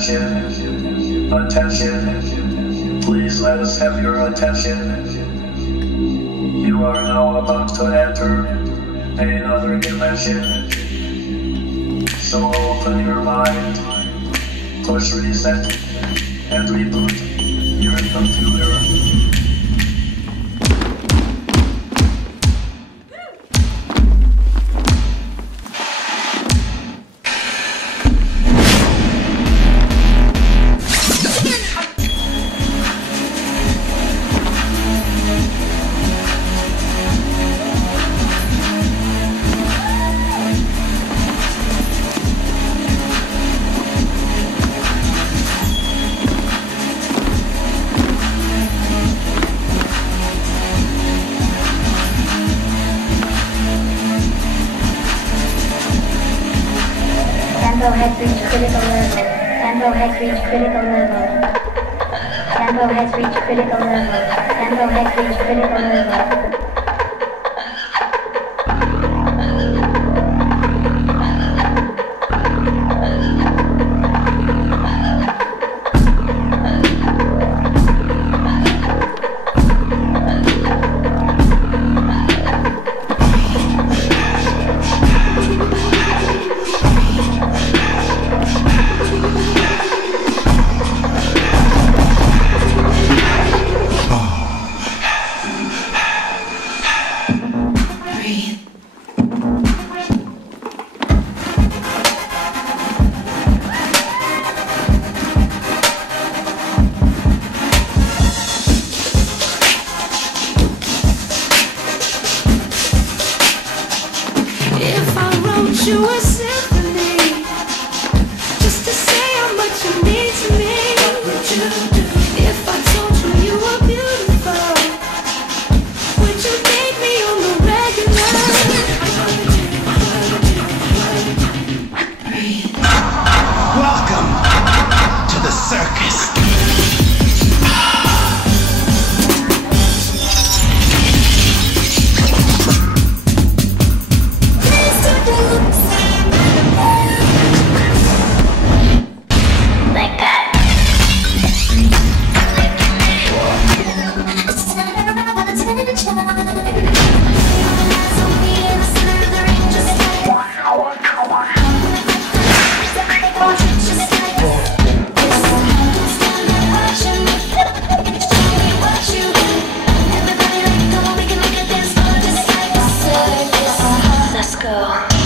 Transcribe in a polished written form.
Attention, attention, please let us have your attention. You are now about to enter another dimension. So open your mind, push reset, and reboot your computer. Tempo has reached critical level. Tempo has reached critical level. Tempo has reached critical level. Tempo has reached critical level. You a symphony, just to say how much you mean to me. What would you do if I told you you were beautiful? Would you date me on the regular? Breathe. Welcome to the circus. Let's go.